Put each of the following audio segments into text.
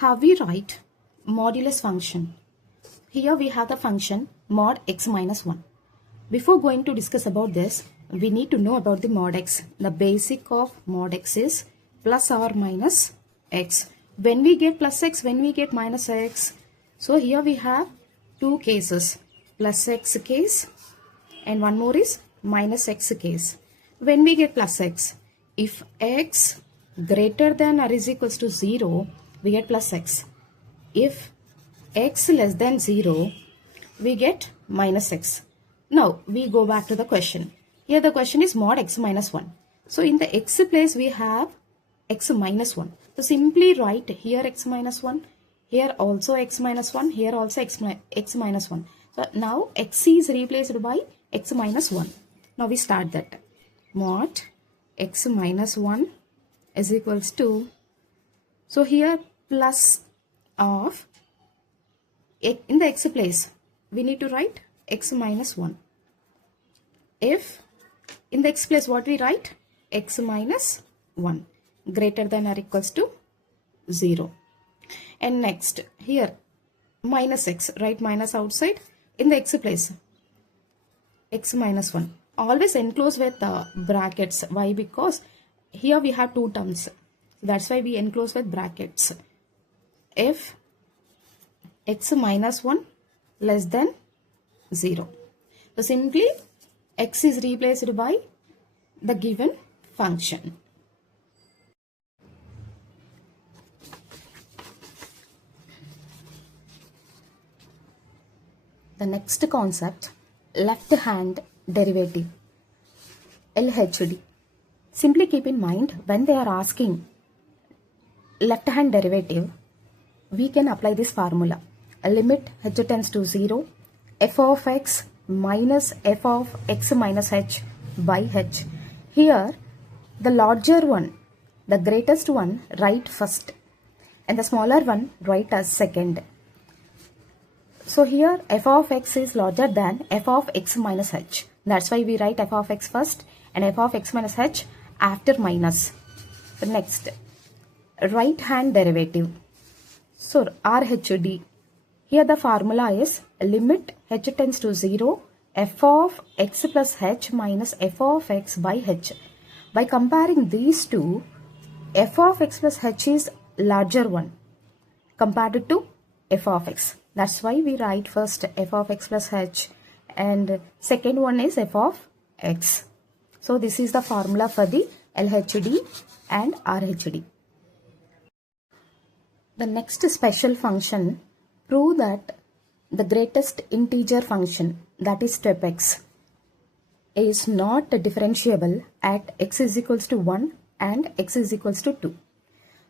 How we write modulus function? Here we have the function mod x minus 1. Before going to discuss about this, we need to know about the mod x. The basic of mod x is plus or minus x. When we get plus x, when we get minus x. So here we have two cases, plus x case and one more is minus x case. When we get plus x, if x greater than or is equals to 0, we get plus x. If x less than 0, we get minus x. Now we go back to the question. Here the question is mod x minus 1. So in the x place we have x minus 1. So simply write here x minus 1, here also x minus 1, here also x minus 1. So now x is replaced by x minus 1. Now we start that. Mod x minus 1 is equals to, so here plus of, in the x place we need to write x minus 1. If in the x place what we write, x minus 1 greater than or equals to 0. And next here minus x, write minus outside, in the x place x minus 1, always enclose with brackets. Why? Because here we have two terms, that's why we enclose with brackets. If x minus 1 less than 0, so simply x is replaced by the given function. The next concept, left hand derivative, LHD. Simply keep in mind, when they are asking left hand derivative, we can apply this formula. A limit h tends to 0, f of x minus f of x minus h by h. Here the larger one, the greatest one, write first and the smaller one write as second. So here f of x is larger than f of x minus h. That's why we write f of x first and f of x minus h after minus. The next, right hand derivative. So RHD. Here the formula is limit h tends to 0, f of x plus h minus f of x by h. By comparing these two, f of x plus h is larger one compared to f of x. That's why we write first f of x plus h and second one is f of x. So this is the formula for the LHD and RHD. The next special function, prove that the greatest integer function, that is step x, is not differentiable at x is equals to 1 and x is equals to 2.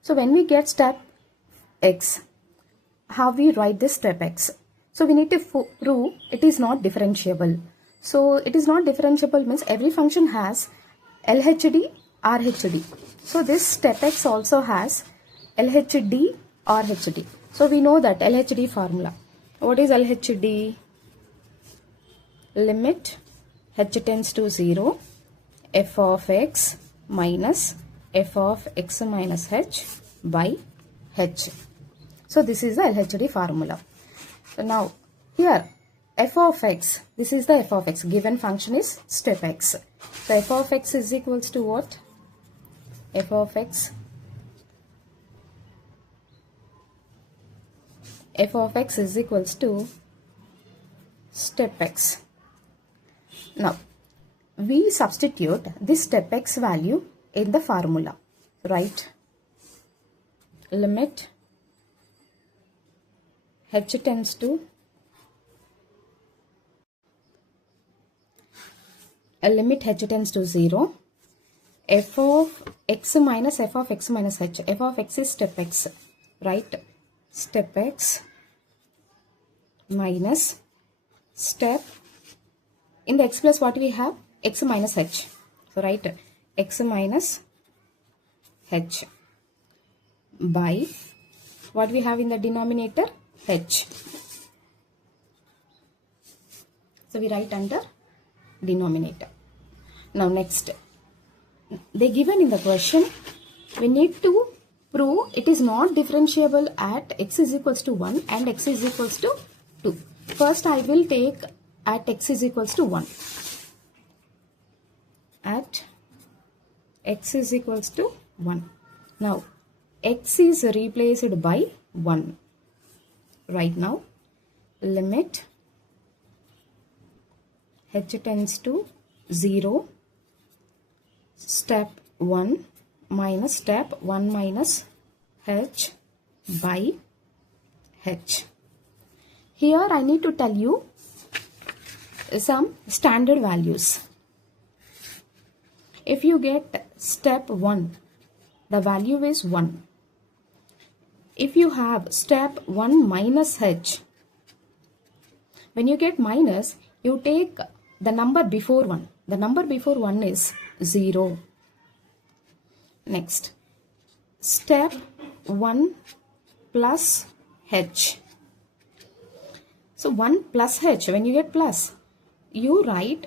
So when we get step x, how we write this step x? So we need to prove it is not differentiable. So it is not differentiable means every function has LHD, RHD. So this step x also has LHD, RHD. So we know that LHD formula. What is LHD? Limit h tends to 0, f of x minus f of x minus h by h. So this is the LHD formula. So now here f of x, this is the f of x, given function is step x. So f of x is equals to what? F of x is equals to step x. Now we substitute this step x value in the formula, right? Limit h tends to limit h tends to 0, f of x minus f of x minus h. F of x is step x, right? Step x minus step, in the x plus what we have, x minus h. So write x minus h by what we have in the denominator, h. So we write under denominator. Now next, they given in the question, we need to prove it is not differentiable at x is equals to 1 and x is equals to 2. First I will take at x is equals to 1. At x is equals to 1. Now x is replaced by 1. Right now limit h tends to 0 step 1 minus step 1 minus h by h. Here I need to tell you some standard values. If you get step 1, the value is 1. If you have step 1 minus h, when you get minus, you take the number before 1. The number before 1 is 0. Next, step 1 plus h. So 1 plus h, when you get plus, you write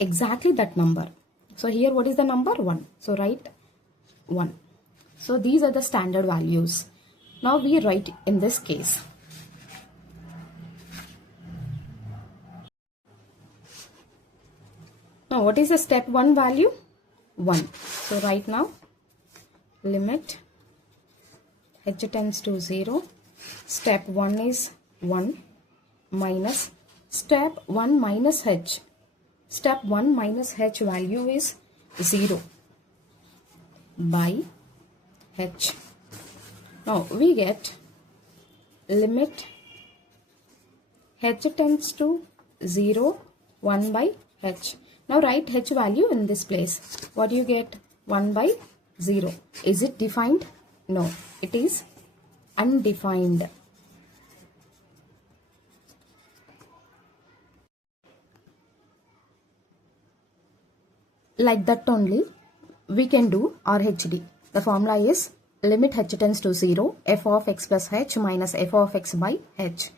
exactly that number. So here what is the number? 1. So write 1. So these are the standard values. Now we write in this case. Now what is the step 1 value? 1. So right now limit h tends to 0. Step 1 is 1 minus step 1 minus h. Step 1 minus h value is 0 by h. Now we get limit h tends to 0 1 by h. Now write h value in this place. What do you get? 1 by 0. Is it defined? No, it is undefined. Like that only we can do RHD. The formula is limit h tends to 0 f of x plus h minus f of x by h.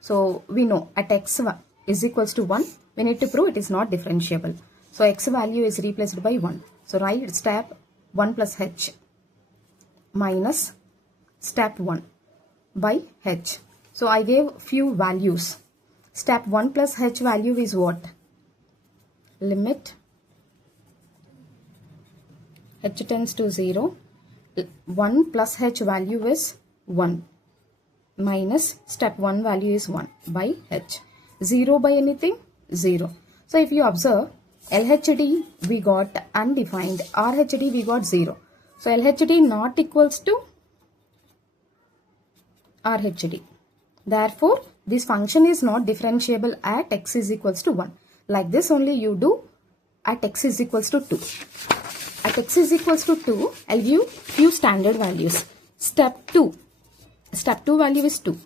So we know at x is equals to 1, we need to prove it is not differentiable. So x value is replaced by 1. So write step 1 plus h minus step 1 by h. So I gave few values. Step 1 plus h value is what? Limit h tends to 0. 1 plus h value is 1 minus step 1 value is 1 by h. 0 by anything? 0. So if you observe, LHD we got undefined, RHD we got 0. So LHD not equals to RHD. Therefore, this function is not differentiable at x is equals to 1. Like this only you do at x is equals to 2. At x is equals to 2, I'll give few standard values. Step 2. Step 2 value is 2.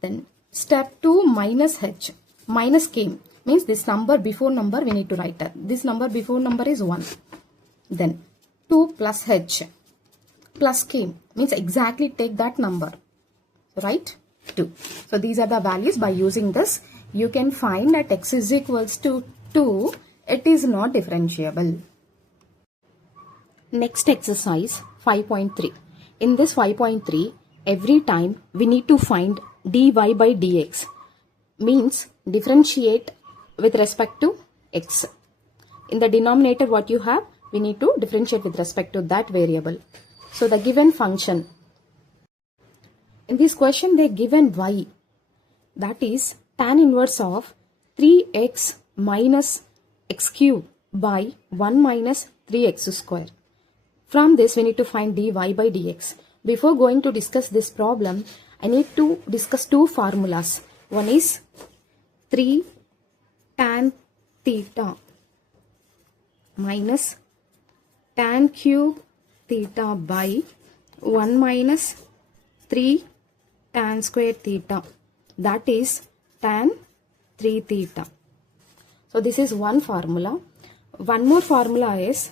Then step 2 minus h. Minus came. Means this number before number we need to write that. This number before number is 1. Then 2 plus h. Plus came. Means exactly take that number. Right? 2. So these are the values. By using this, you can find that x is equals to 2. It is not differentiable. Next exercise 5.3. In this 5.3, every time we need to find dy by dx. Means differentiate with respect to x. In the denominator what you have, we need to differentiate with respect to that variable. So the given function. In this question they given y. That is tan inverse of 3x minus x cube by 1 minus 3x square. From this we need to find dy by dx. Before going to discuss this problem, I need to discuss two formulas. One is 3 tan theta minus tan cube theta by 1 minus 3 tan square theta. That is tan 3 theta. So this is one formula. One more formula is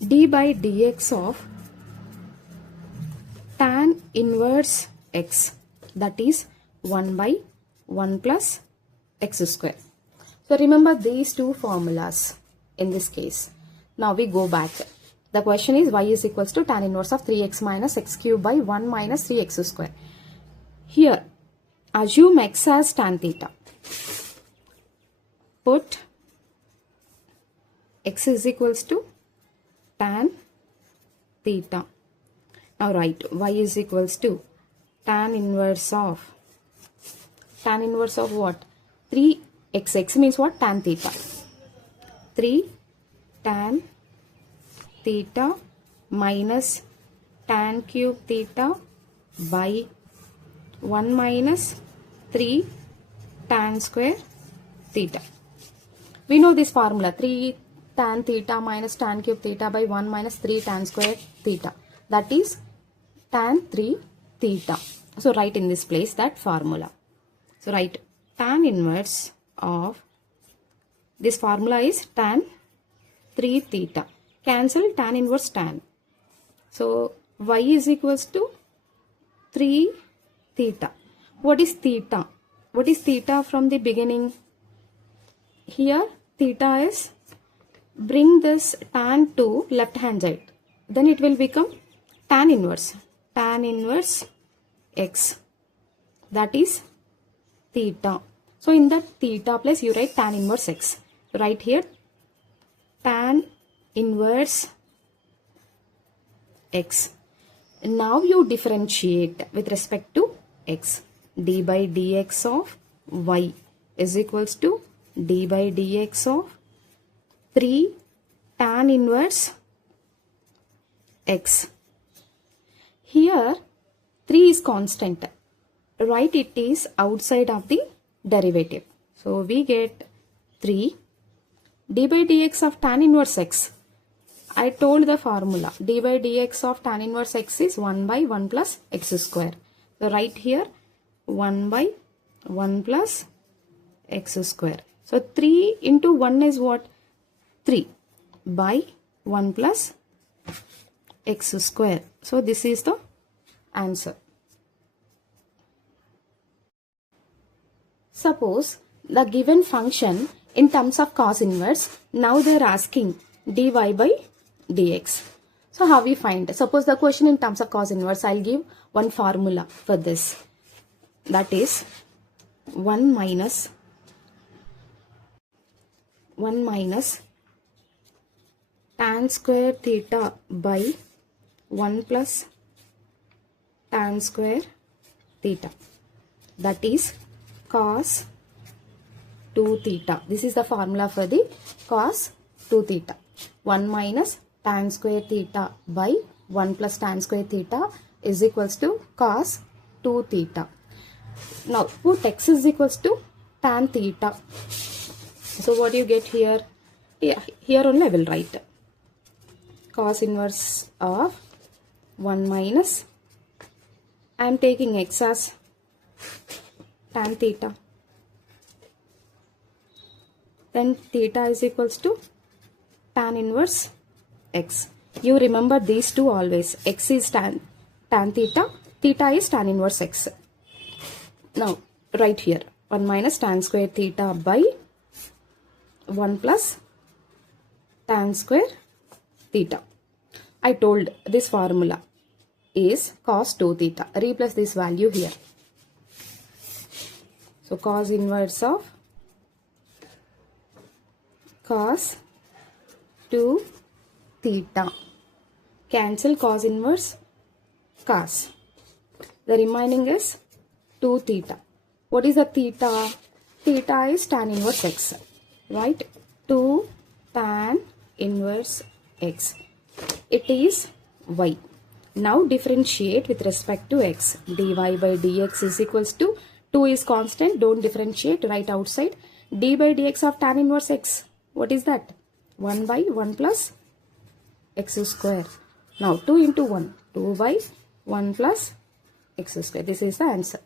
d by dx of tan inverse x. That is 1 by 1 plus x square. So remember these two formulas in this case. Now we go back. The question is y is equals to tan inverse of 3x minus x cube by 1 minus 3x square. Here, assume x as tan theta. Put x is equals to tan theta. Now write y is equals to tan inverse of what? 3x. X means what? Tan theta. 3 tan theta minus tan cube theta by 1 minus 3 tan square theta. We know this formula, 3 tan theta minus tan cube theta by 1 minus 3 tan square theta. That is tan 3 theta. So write in this place that formula. So write tan inverse of, this formula is tan 3 theta. Cancel tan inverse tan. So y is equals to 3 theta. What is theta? What is theta from the beginning? Here theta is, bring this tan to left hand side. Then it will become tan inverse x. That is theta. So in that theta place you write tan inverse x. Right here tan inverse x. Now you differentiate with respect to x. D by dx of y is equals to d by dx of 3 tan inverse x. Here 3 is constant. Right, it is outside of the derivative. So we get 3 d by dx of tan inverse x. I told the formula, d by dx of tan inverse x is 1 by 1 plus x square. So write here 1 by 1 plus x square. So 3 into 1 is what? 3 by 1 plus x square. So this is the answer. Suppose the given function in terms of cos inverse, now they are asking dy by dx. So how we find? Suppose the question in terms of cos inverse, I'll give one formula for this. That is 1 minus tan square theta by 1 plus tan square theta. That is cos 2 theta. This is the formula for the cos 2 theta. 1 minus tan square theta by 1 plus tan square theta is equals to cos 2 theta. Now put x is equals to tan theta. So what do you get here? Here only I will write cos inverse of 1 minus, I am taking x as tan theta. Then theta is equals to tan inverse x. You remember these two always. X is tan theta, theta is tan inverse x. Now write here 1 minus tan square theta by 1 plus tan square theta. I told this formula is cos 2 theta. Replace this value here. So cos inverse of cos 2 theta. Cancel cos inverse cos. The remaining is 2 theta. What is the theta? Theta is tan inverse x. Right? 2 tan inverse x. It is y. Now differentiate with respect to x. dy by dx is equals to 2 is constant. Don't differentiate. Right outside. d by dx of tan inverse x. What is that? 1 by 1 plus x square. Now 2 into 1. 2 by 1 plus x square. This is the answer.